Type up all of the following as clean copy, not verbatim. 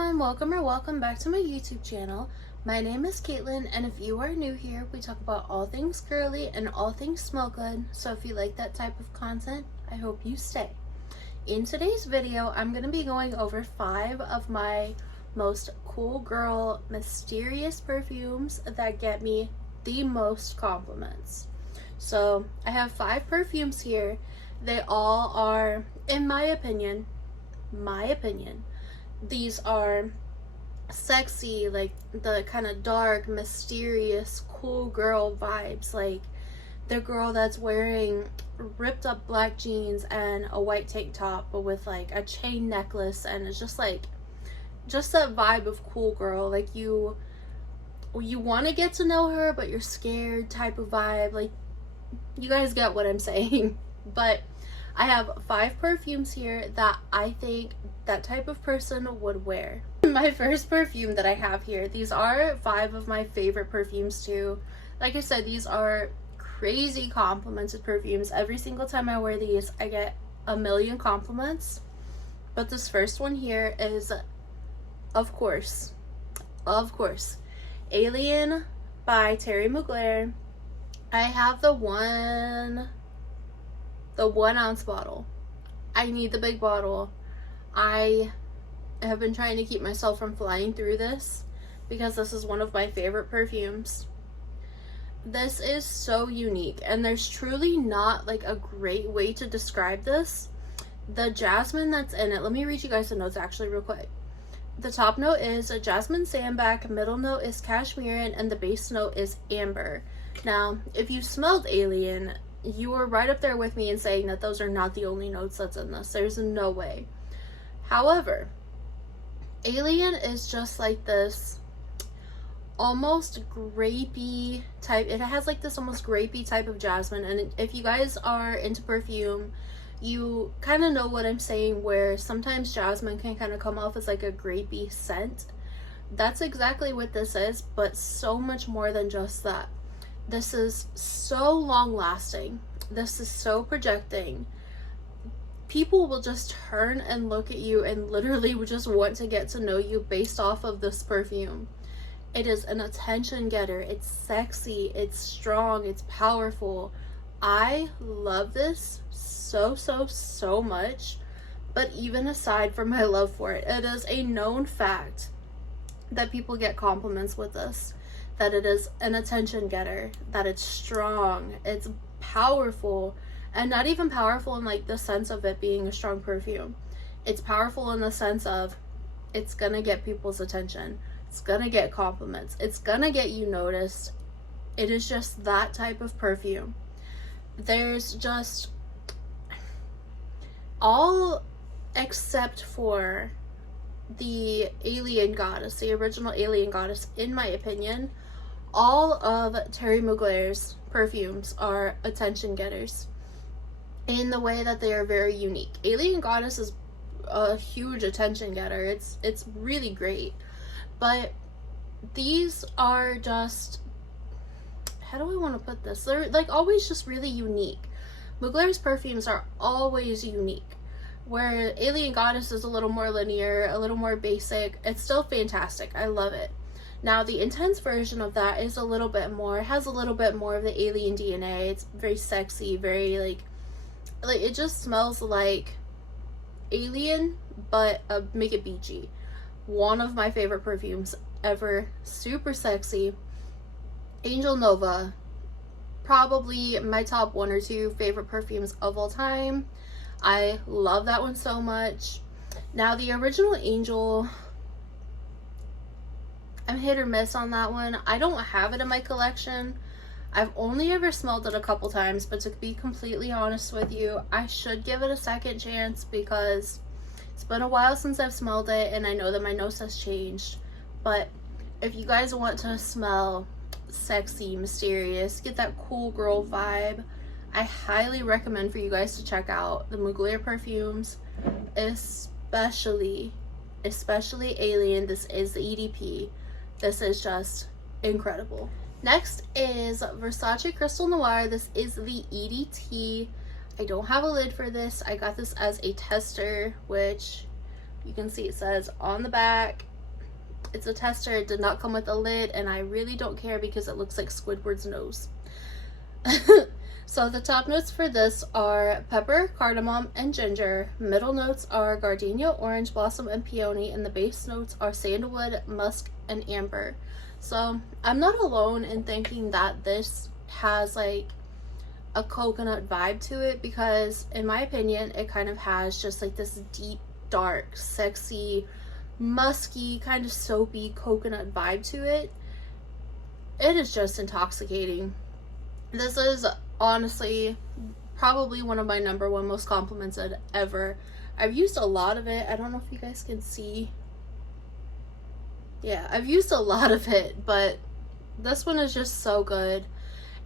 everyone, welcome back to my YouTube channel. My name is Caitlin, and if you are new here, we talk about all things girly and all things smell good. So if you like that type of content, I hope you stay. In today's video, I'm going to be going over 5 of my most cool girl mysterious perfumes that get me the most compliments. So I have 5 perfumes here. They all are, in my opinion, these are sexy, like the kind of dark, mysterious, cool girl vibes, like the girl that's wearing ripped up black jeans and a white tank top but with like a chain necklace, and it's just like that vibe of cool girl, like you want to get to know her but you're scared type of vibe. Like, you guys get what I'm saying. But I have 5 perfumes here that I think that type of person would wear. My first perfume that I have here, these are 5 of my favorite perfumes too. Like I said, these are crazy complimented perfumes. Every single time I wear these, I get a million compliments. But this first one here is, of course, Alien by Terry Mugler. I have the 1 ounce bottle. I need the big bottle. I have been trying to keep myself from flying through this because this is one of my favorite perfumes. This is so unique, and there's truly not like a great way to describe this. The jasmine that's in it, let me read you guys the notes actually real quick. The top note is a jasmine sandbag, middle note is cashmere, and the base note is amber. Now, if you smelled Alien, you were right up there with me in saying that those are not the only notes that's in this. There's no way. However, Alien is just like this almost grapey type. It has like this almost grapey type of jasmine, and if you guys are into perfume, you kind of know what I'm saying, where sometimes jasmine can kind of come off as like a grapey scent. That's exactly what this is, but so much more than just that. This is so long lasting. This is so projecting. People will just turn and look at you and literally would just want to get to know you based off of this perfume. It is an attention getter. It's sexy. It's strong. It's powerful. I love this so much. But even aside from my love for it, it is a known fact that people get compliments with this. That it is an attention getter, that it's strong, it's powerful, and not even powerful in like the sense of it being a strong perfume. It's powerful in the sense of it's gonna get people's attention, it's gonna get compliments, it's gonna get you noticed. It is just that type of perfume. There's just all except for the alien goddess, the original alien goddess, in my opinion, all of Terry Mugler's perfumes are attention getters in the way that they are very unique. Alien Goddess is a huge attention getter. It's really great. But these are just, how do I want to put this? They're like always just really unique. Mugler's perfumes are always unique. Where Alien Goddess is a little more linear, a little more basic. It's still fantastic. I love it. Now, the intense version of that is a little bit more, has a little bit more of the alien DNA. It's very sexy, very like it just smells like Alien, but make it beachy. One of my favorite perfumes ever, super sexy. Angel Nova, probably my top 1 or 2 favorite perfumes of all time. I love that one so much. Now, the original Angel, I'm hit or miss on that one. I don't have it in my collection. I've only ever smelled it a couple times, but to be completely honest with you, I should give it a second chance because it's been a while since I've smelled it, and I know that my nose has changed. But if you guys want to smell sexy, mysterious, get that cool girl vibe, I highly recommend for you guys to check out the Mugler perfumes, especially Alien. This is the EDP. This is just incredible. Next is Versace Crystal Noir. This is the EDT. I don't have a lid for this. I got this as a tester, which you can see it says on the back It's a tester. It did not come with a lid, and I really don't care because it looks like Squidward's nose. So the top notes for this are pepper, cardamom, and ginger. Middle notes are gardenia, orange blossom, and peony, and the base notes are sandalwood, musk, and amber. So I'm not alone in thinking that this has like a coconut vibe to it, because in my opinion it kind of has just like this deep, dark, sexy, musky, kind of soapy coconut vibe to it. It is just intoxicating. This is honestly probably one of my #1 most complimented ever. I've used a lot of it. I don't know if you guys can see. Yeah, I've used a lot of it, but this one is just so good.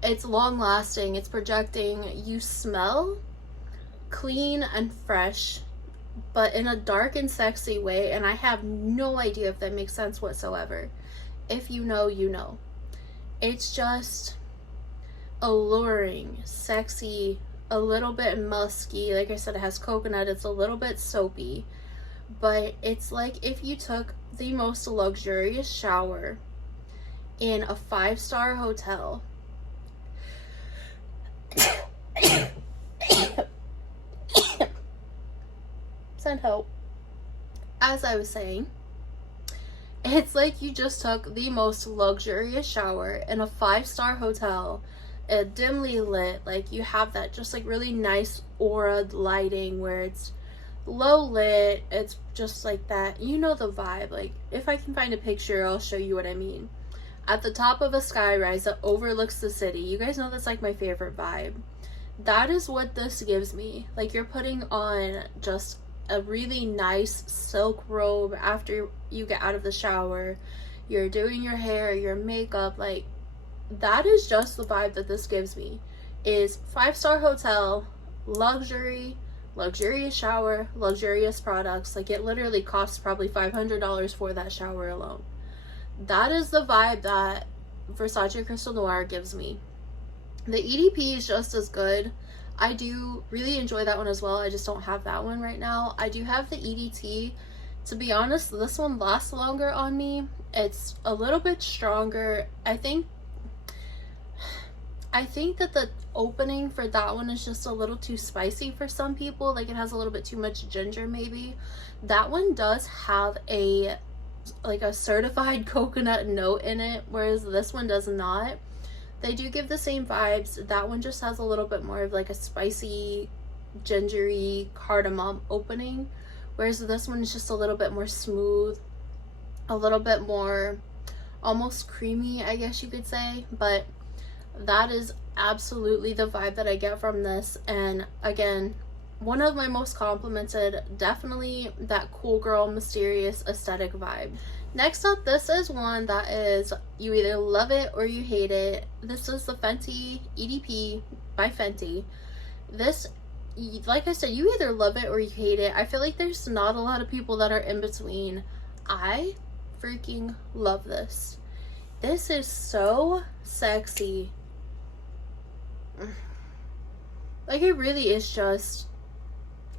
It's long lasting, it's projecting. You smell clean and fresh, but in a dark and sexy way, and I have no idea if that makes sense whatsoever. If you know, you know. It's just alluring, sexy, a little bit musky. Like I said, it has coconut. It's a little bit soapy, but it's like if you took the most luxurious shower in a 5-star hotel. Send help. As I was saying, it's like you just took the most luxurious shower in a 5-star hotel, dimly lit. Like you have that just like really nice aura lighting where it's low lit. It's just like that, you know, the vibe. Like if I can find a picture, I'll show you what I mean. At the top of a skyrise that overlooks the city. You guys know that's like my favorite vibe. That is what this gives me. Like you're putting on just a really nice silk robe after you get out of the shower. You're doing your hair, your makeup. Like that is just the vibe that this gives me. Is 5-star hotel, luxury, luxurious shower, luxurious products. Like it literally costs probably $500 for that shower alone. That is the vibe that Versace Crystal Noir gives me. The EDP is just as good. I do really enjoy that one as well. I just don't have that one right now. I do have the EDT. To be honest, this one lasts longer on me. It's a little bit stronger. I think that the opening for that one is just a little too spicy for some people. Like it has a little bit too much ginger maybe. That one does have a certified coconut note in it, whereas this one does not. They do give the same vibes. That one just has a little bit more of like a spicy, gingery, cardamom opening, whereas this one is just a little bit more smooth, a little bit more almost creamy, I guess you could say. But that is absolutely the vibe that I get from this. And again, one of my most complimented, definitely that cool girl, mysterious aesthetic vibe. Next up, this is one that is, you either love it or you hate it. This is the Fenty EDP by Fenty. This, like I said, you either love it or you hate it. I feel like there's not a lot of people that are in between. I freaking love this. This is so sexy. Like it really is just,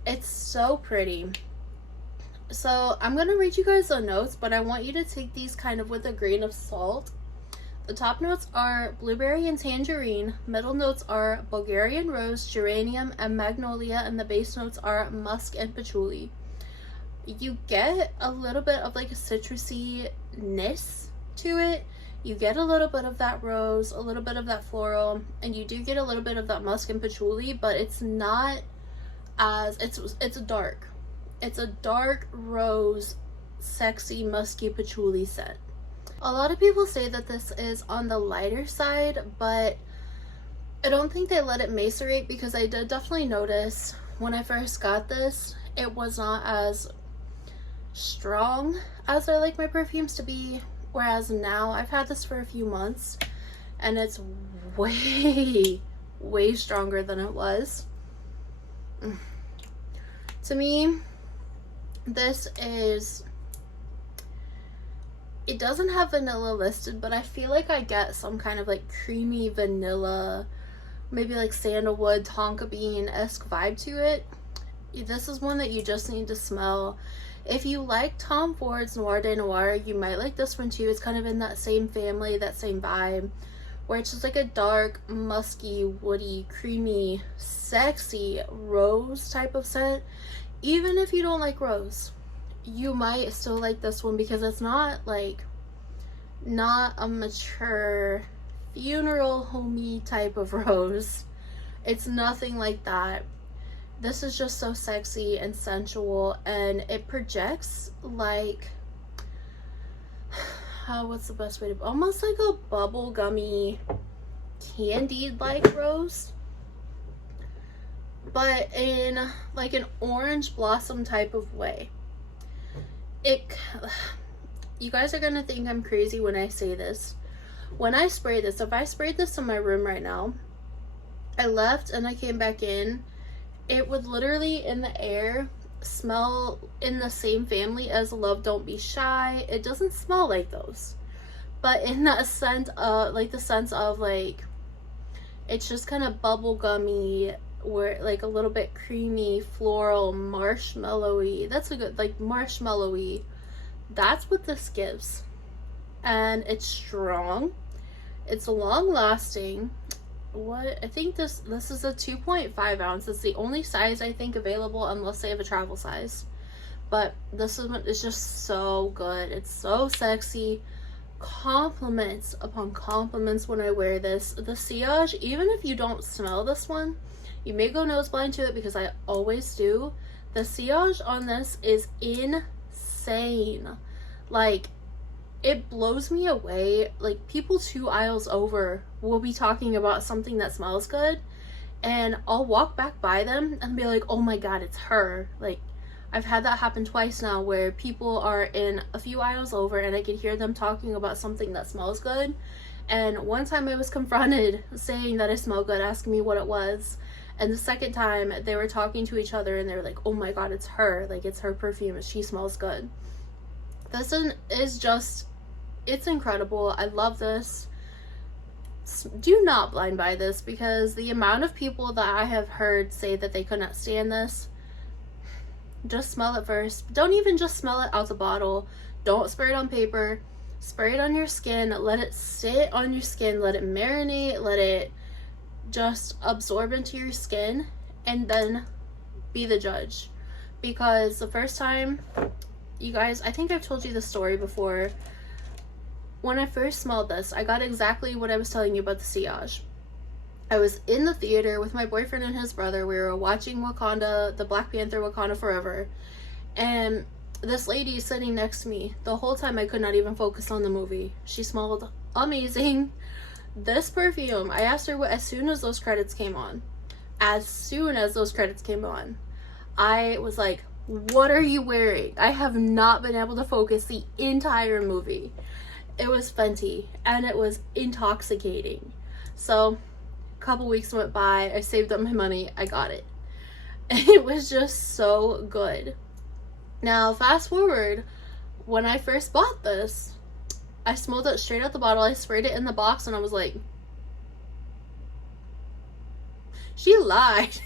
it's so pretty. So I'm gonna read you guys the notes, but I want you to take these kind of with a grain of salt. The top notes are blueberry and tangerine. Middle notes are Bulgarian rose, geranium, and magnolia, and the base notes are musk and patchouli. You get a little bit of like a citrusy-ness to it. You get a little bit of that rose, a little bit of that floral, and you do get a little bit of that musk and patchouli, but it's not as, it's dark. It's a dark rose, sexy, musky patchouli scent. A lot of people say that this is on the lighter side, but I don't think they let it macerate, because I did definitely notice when I first got this, it was not as strong as I like my perfumes to be. Whereas now, I've had this for a few months, and it's way, way stronger than it was. To me, this is, it doesn't have vanilla listed, but I feel like I get some kind of like creamy vanilla, maybe like sandalwood, tonka bean-esque vibe to it. This is one that you just need to smell. If you like Tom Ford's Noir de Noir, you might like this one too. It's kind of in that same family, that same vibe, where it's just like a dark, musky, woody, creamy, sexy rose type of scent. Even if you don't like rose, you might still like this one because it's not a mature funeral homey type of rose. It's nothing like that. This is just so sexy and sensual, and it projects like, what's the best way to, almost like a bubblegummy candied like rose, but in like an orange blossom type of way. You guys are gonna think I'm crazy when I say this. When I spray this, if I sprayed this in my room right now, I left and I came back in, it would literally in the air smell in the same family as Love Don't Be Shy. It doesn't smell like those, but in that scent like the sense of like, it's just kind of bubblegummy, where like a little bit creamy, floral, marshmallowy. That's a good, like marshmallowy. That's what this gives. And it's strong, it's long lasting. I think this is a 2.5 ounce. It's the only size I think available, unless they have a travel size. But this one is just so good. It's so sexy. Compliments upon compliments when I wear this. The sillage, even if you don't smell this one, you may go nose blind to it because I always do. The sillage on this is insane. Like, it blows me away. Like, people 2 aisles over will be talking about something that smells good, and I'll walk back by them and be like, oh my god, it's her. Like, I've had that happen twice now, where people are in a few aisles over and I can hear them talking about something that smells good. And one time I was confronted saying that I smell good, asking me what it was, and the second time they were talking to each other and they were like, oh my god, it's her. Like, it's her perfume, she smells good. This one is just, it's incredible. I love this. Do not blind buy this, because the amount of people that I have heard say that they could not stand this, just smell it first. Don't even just smell it out the bottle. Don't spray it on paper. Spray it on your skin. Let it sit on your skin. Let it marinate. Let it just absorb into your skin, and then be the judge. Because the first time, you guys, I think I've told you the story before. When I first smelled this, I got exactly what I was telling you about the sillage. I was in the theater with my boyfriend and his brother. We were watching Wakanda, the Black Panther Wakanda Forever. And this lady sitting next to me. The whole time I could not even focus on the movie. She smelled amazing. This perfume, I asked her what, as soon as those credits came on. As soon as those credits came on, I was like, what are you wearing? I have not been able to focus the entire movie. It was Fenty, and it was intoxicating. So, a couple weeks went by, I saved up my money, I got it. It was just so good. Now, fast forward, when I first bought this, I smelled it straight out the bottle, I sprayed it in the box, and I was like, she lied.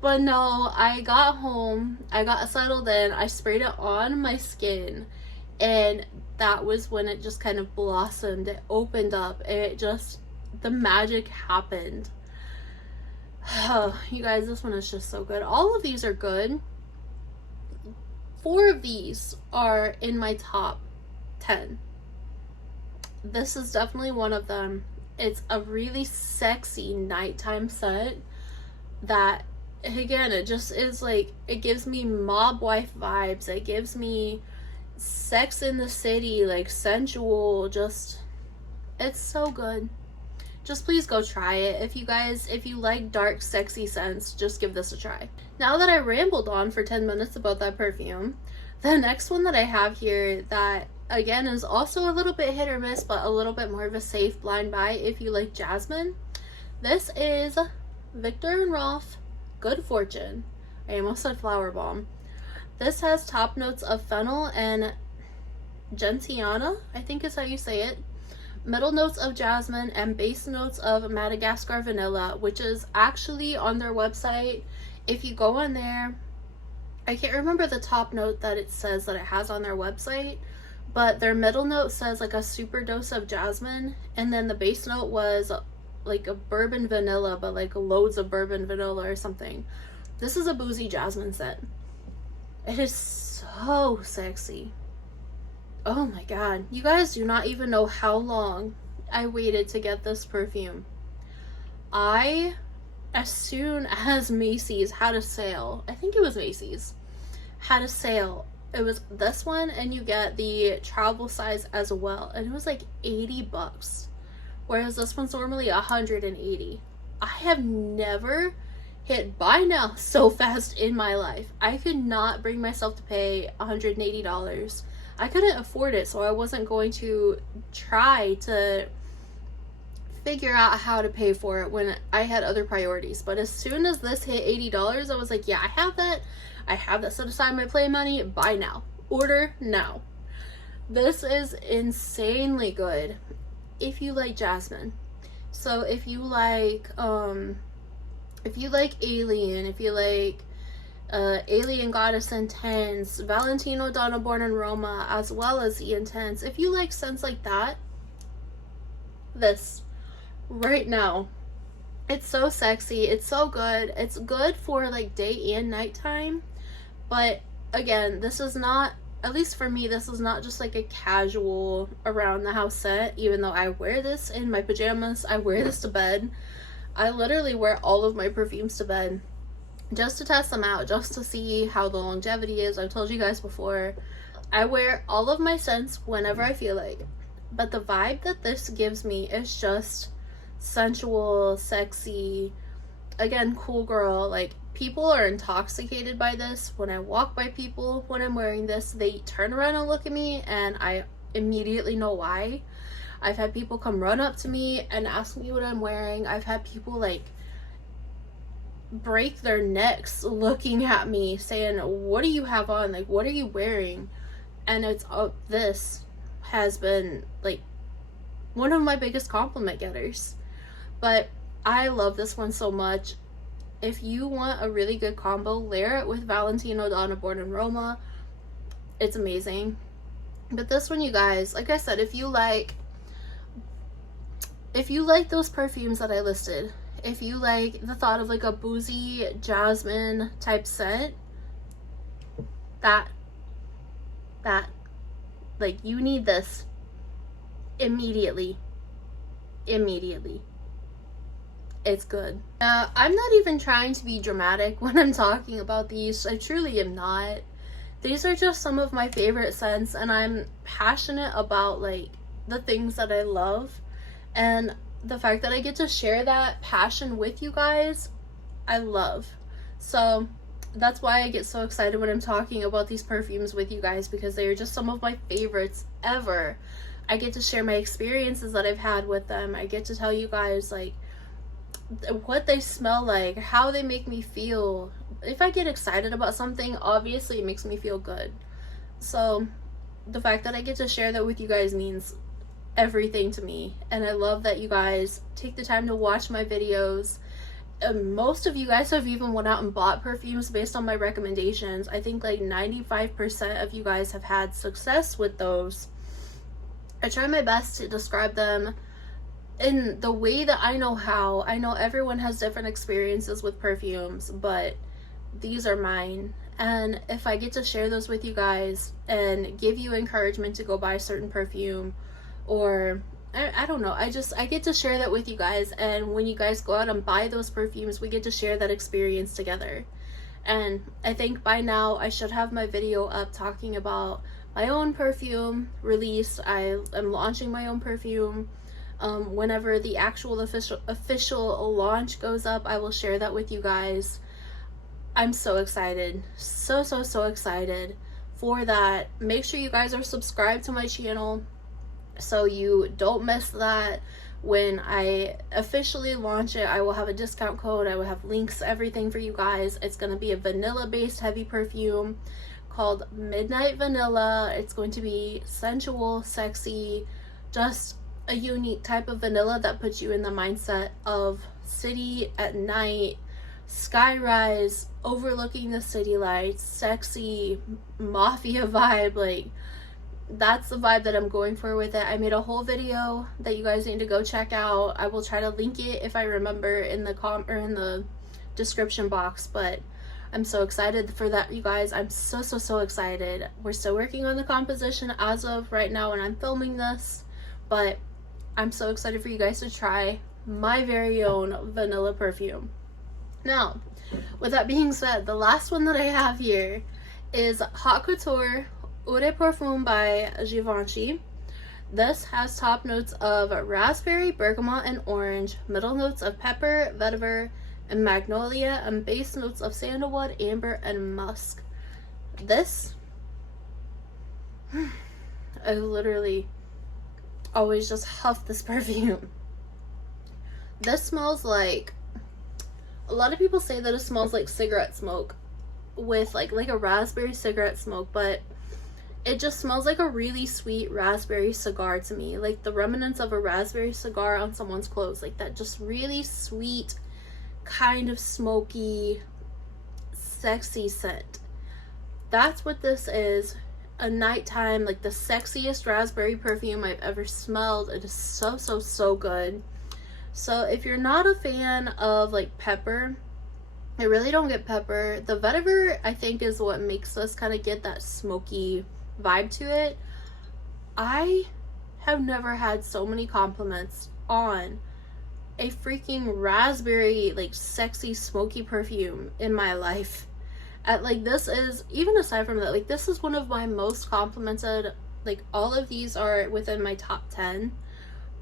But no, I got home, I got settled in, I sprayed it on my skin, and that was when it just kind of blossomed. It opened up. It just, the magic happened. Oh, you guys, this one is just so good. All of these are good. 4 of these are in my top 10. This is definitely one of them. It's a really sexy nighttime scent that, again, it just is like, it gives me mob wife vibes. It gives me Sex in the City, like sensual, just, it's so good. Just please go try it. If you like dark, sexy scents, just give this a try. Now that I rambled on for 10 minutes about that perfume, the next one that I have here that, again, is also a little bit hit or miss, but a little bit more of a safe blind buy if you like jasmine. This is Viktor&Rolf Good Fortune. I almost said Flower Bomb. This has top notes of fennel and gentiana, I think is how you say it. Middle notes of jasmine and base notes of Madagascar vanilla, which is actually on their website. If you go on there, I can't remember the top note that it says that it has on their website, but their middle note says like a super dose of jasmine, and then the base note was like a bourbon vanilla, but like loads of bourbon vanilla or something. This is a boozy jasmine scent. It is so sexy. Oh my god. You guys do not even know how long I waited to get this perfume. As soon as Macy's had a sale, I think it was Macy's, had a sale, it was this one, and you get the travel size as well, and it was like 80 bucks, whereas this one's normally 180. I have never hit buy now so fast in my life. I could not bring myself to pay $180. I couldn't afford it, so I wasn't going to try to figure out how to pay for it when I had other priorities. But as soon as this hit $80, I was like, yeah, I have that set aside my play money. Buy now, order now. This is insanely good if you like jasmine. So if you like Alien, if you like Alien Goddess Intense, Valentino Donna Born in Roma, as well as the Intense, if you like scents like that, this right now, it's so sexy, it's so good. It's good for like day and nighttime, but again, this is not, at least for me, this is not just like a casual around the house scent. Even though I wear this in my pajamas, I wear this to bed. I literally wear all of my perfumes to bed just to test them out, just to see how the longevity is. I've told you guys before, I wear all of my scents whenever I feel like, but the vibe that this gives me is just sensual, sexy, again, cool girl. Like, people are intoxicated by this. When I walk by people when I'm wearing this, they turn around and look at me, and I immediately know why. I've had people come run up to me and ask me what I'm wearing. I've had people like break their necks looking at me saying, what do you have on? Like, what are you wearing? And it's this has been like one of my biggest compliment getters. But I love this one so much. If you want a really good combo, layer it with Valentino Donna Born in Roma. It's amazing. But this one, you guys, like I said, if you like those perfumes that I listed, if you like the thought of like a boozy jasmine type scent, that like, you need this immediately. It's good. I'm not even trying to be dramatic when I'm talking about these. I truly am not. These are just some of my favorite scents, and I'm passionate about like the things that I love, and the fact that I get to share that passion with you guys, I love. So that's why I get so excited when I'm talking about these perfumes with you guys, because they are just some of my favorites ever. I get to share my experiences that I've had with them. I get to tell you guys like what they smell like, how they make me feel. If I get excited about something, obviously it makes me feel good. So the fact that I get to share that with you guys means everything to me, and I love that you guys take the time to watch my videos. Most of you guys have even went out and bought perfumes based on my recommendations. I think like 95% of you guys have had success with those. I try my best to describe them in the way that I know how. I know everyone has different experiences with perfumes, but these are mine. And if I get to share those with you guys and give you encouragement to go buy a certain perfume, or I don't know, I get to share that with you guys. And when you guys go out and buy those perfumes, we get to share that experience together. And I think by now I should have my video up talking about my own perfume release. I am launching my own perfume. Whenever the actual official launch goes up, I will share that with you guys. I'm so excited, so excited for that. Make sure you guys are subscribed to my channel so you don't miss that. When I officially launch it, I will have a discount code, I will have links, everything for you guys. It's going to be a vanilla based heavy perfume called Midnight Vanilla. It's going to be sensual, sexy, just a unique type of vanilla that puts you in the mindset of city at night, skyrise overlooking the city lights, sexy mafia vibe. Like, that's the vibe that I'm going for with it. I made a whole video that you guys need to go check out. I will try to link it if I remember in the description box, but I'm so excited for that, you guys. I'm so excited. We're still working on the composition as of right now when I'm filming this, but I'm so excited for you guys to try my very own vanilla perfume. Now, with that being said, the last one that I have here is Haute Couture Eau de Parfum by Givenchy. This has top notes of raspberry, bergamot, and orange, middle notes of pepper, vetiver, and magnolia, and base notes of sandalwood, amber, and musk. This, I literally always just huff this perfume. This smells like, a lot of people say that it smells like cigarette smoke, with like a raspberry cigarette smoke, but it just smells like a really sweet raspberry cigar to me, like the remnants of a raspberry cigar on someone's clothes, like that just really sweet, kind of smoky, sexy scent. That's what this is. A nighttime, like the sexiest raspberry perfume I've ever smelled. It is so good. So if you're not a fan of like pepper, I really don't get pepper. The vetiver, I think, is what makes us kind of get that smoky vibe to it. I have never had so many compliments on a freaking raspberry, like sexy smoky perfume in my life. Like, this is, even aside from that, like this is one of my most complimented. Like, all of these are within my top 10,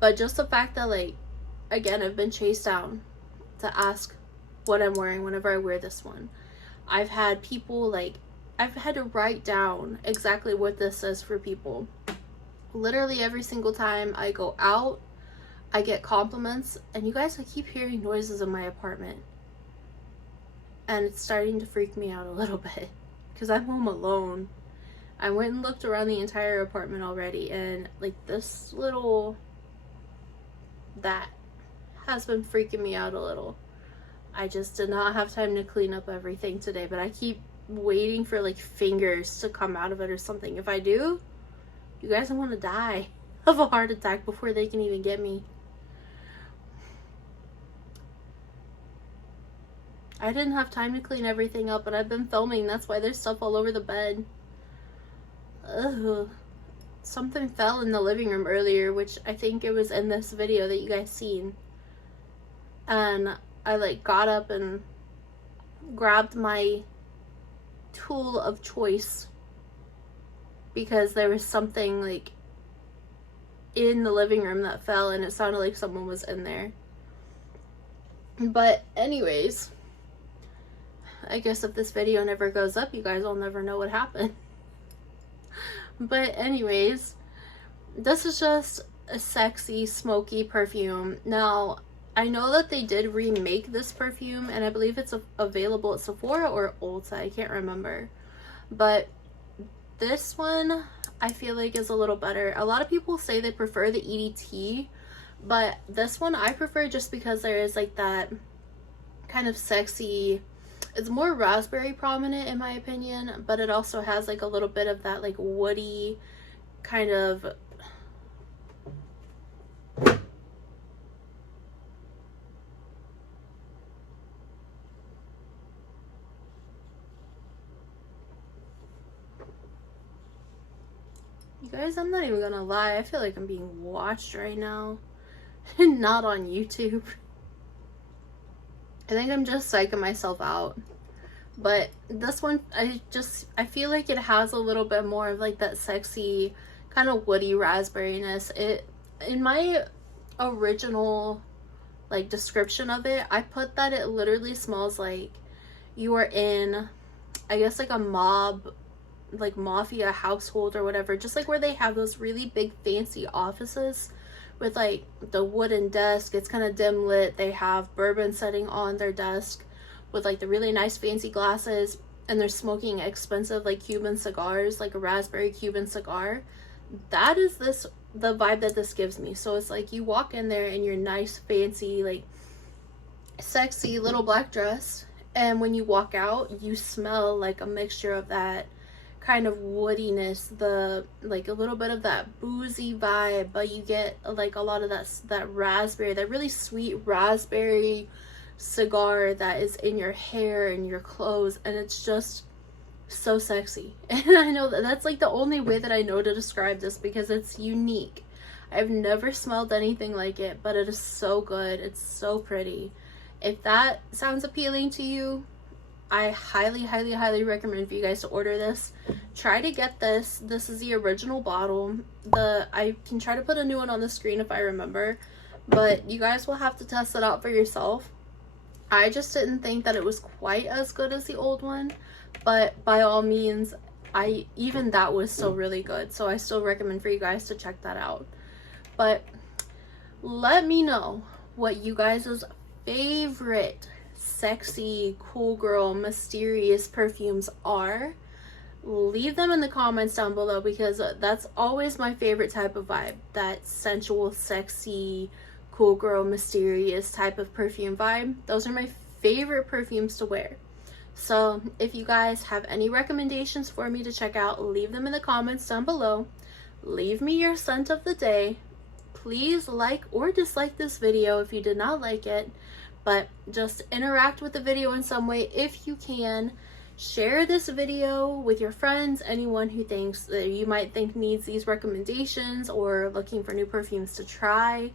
but just the fact that, like, again, I've been chased down to ask what I'm wearing whenever I wear this one. I've had people, like, I've had to write down exactly what this says for people. Literally every single time I go out, I get compliments. And you guys, I keep hearing noises in my apartment, and it's starting to freak me out a little bit because I'm home alone. I went and looked around the entire apartment already, and like this little, that has been freaking me out a little. I just did not have time to clean up everything today, but I keep waiting for like fingers to come out of it or something. If I do, you guys, I want to die of a heart attack before they can even get me. I didn't have time to clean everything up, but I've been filming. That's why there's stuff all over the bed. Ugh. Something fell in the living room earlier, which I think it was in this video that you guys seen. And I like got up and grabbed my tool of choice because there was something like in the living room that fell, and it sounded like someone was in there. But anyways, I guess if this video never goes up, you guys will never know what happened. But anyways, this is just a sexy, smoky perfume. Now, I know that they did remake this perfume, and I believe it's available at Sephora or Ulta. I can't remember. But this one, I feel like, is a little better. A lot of people say they prefer the EDT, but this one I prefer just because there is like that kind of sexy, it's more raspberry prominent in my opinion, but it also has like a little bit of that like woody kind of You guys, I'm not even gonna lie, I feel like I'm being watched right now and not on YouTube. I think I'm just psyching myself out. But this one, I feel like it has a little bit more of like that sexy kind of woody raspberryness. It, in my original like description of it, I put that it literally smells like you are in, I guess, like a mob, like mafia household or whatever, just like where they have those really big fancy offices with like the wooden desk. It's kind of dim lit. They have bourbon setting on their desk with like the really nice fancy glasses, and they're smoking expensive like Cuban cigars, like a raspberry Cuban cigar. That is the vibe that this gives me. So it's like you walk in there in your nice fancy like sexy little black dress, And when you walk out, you smell like a mixture of that kind of woodiness, the like a little bit of that boozy vibe, but you get like a lot of that raspberry, that really sweet raspberry cigar that is in your hair and your clothes, and it's just so sexy. And I know that's like the only way that I know to describe this, because it's unique. I've never smelled anything like it, but it is so good. It's so pretty. If that sounds appealing to you, I highly recommend for you guys to order this. Try to get this. This is the original bottle. I can try to put a new one on the screen if I remember, but you guys will have to test it out for yourself. I just didn't think that it was quite as good as the old one, but by all means, even that was still really good. So I still recommend for you guys to check that out. But let me know what you guys' favorite sexy, cool girl, mysterious perfumes are. Leave them in the comments down below, because that's always my favorite type of vibe. That sensual, sexy, cool girl, mysterious type of perfume vibe. Those are my favorite perfumes to wear. So if you guys have any recommendations for me to check out, leave them in the comments down below. Leave me your scent of the day. Please like or dislike this video if you did not like it, but just interact with the video in some way if you can. Share this video with your friends, anyone who thinks that you might think needs these recommendations or looking for new perfumes to try.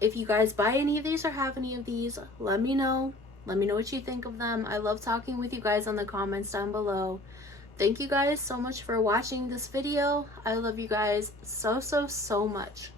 If you guys buy any of these or have any of these, let me know. Let me know what you think of them. I love talking with you guys on the comments down below. Thank you guys so much for watching this video. I love you guys so much.